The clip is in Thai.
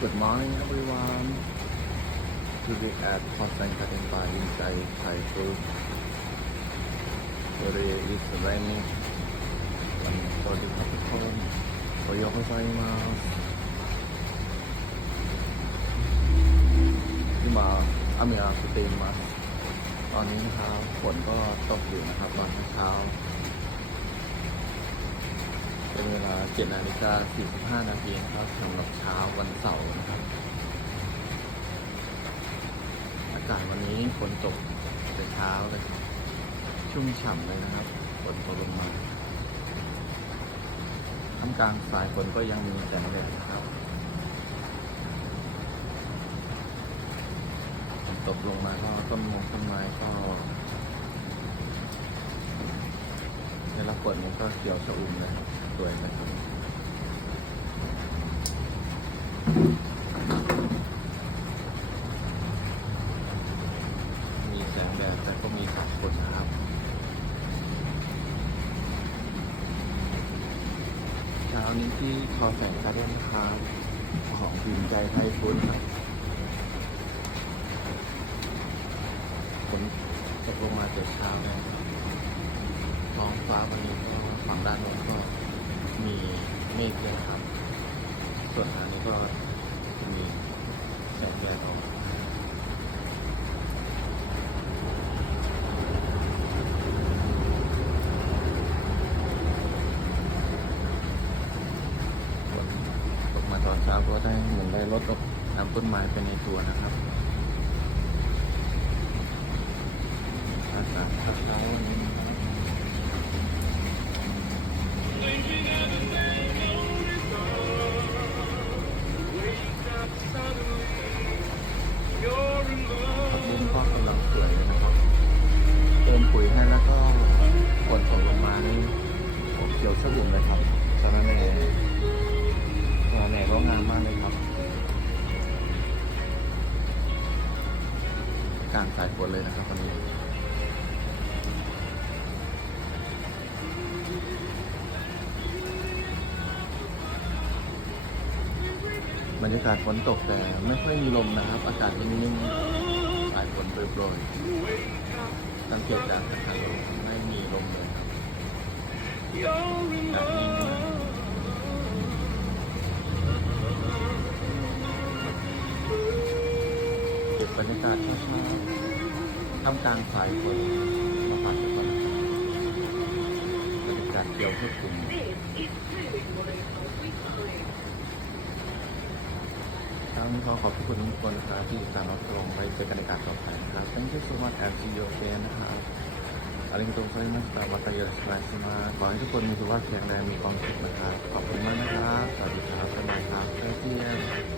Good morning everyone Today at Hostel Garden by Insai Thai Food Today is raining วันสวัสดีครับทุกคนโอโยโกไซมาที่มาอเมียสเตนมาตอนนี้นะครับฝนก็ตกอยู่นะครับตอนเช้า เป็นเวลา7นาฬิกา45 นาทีนะครับสำหรับเช้าวันเสาร์นะครับ อากาศวันนี้ฝนตกแต่เช้าเลย ชุ่มฉ่ำเลยนะครับฝนตกลงมาท่ามกลางสายฝนก็ยังมีแสงแดดนะครับฝนตกลงมาก็ต้นมงต้นไม้ก็ ได้รับฝนนี้ก็เขียวชอุ่มเลยครับสวยนะครับมีแสงแดดแต่ก็มีสายฝนนะครับเช้านี้ที่คอแสงการ์เด้นนะครับของพิวใจไทยฟุตครับฝนตกลงมาแต่เช้าเลยครับ ท้องฟ้าวันนี้ก็ฝั่งด้านโน้นก็มีเมฆด้วยนะครับ ส่วนทางนี้ก็จะมีแสงแดดออกฝนตกมาตอนเช้าก็ได้เหมือนได้ลดกับน้ำต้นไม้ไปในตัวนะครับ เขียวสะบุ่มเลยครับสารแหน่สารแหน่ก็งามมากเลยครับกลางสายฝนเลยนะครับวันนี้บรรยากาศฝนตกแต่ไม่ค่อยมีลมนะครับ อากาศนิ่งๆสายฝนโปรยๆสังเกตจากทางลมไม่มีลมเลยครับ รยากาศเช้าๆทำการสายฝนมาผัดกคนบรรยากาศเดียวเพื่อคุณครั้มีขอขอบคุณทุกคนนะครับที่ตามรับชมไปเจอกันในการต่อไปนะครับ Thank you so much and see you again นะครับอะไรก็ตรงไปมาตามวัตถุยสบายสมาขอให้ทุกคนมีสุขภาพแข็งแรงมีความสุขนะครับ ขอบคุณมากนะครับ สวัสดีครับสวัสดีครับเพื่อน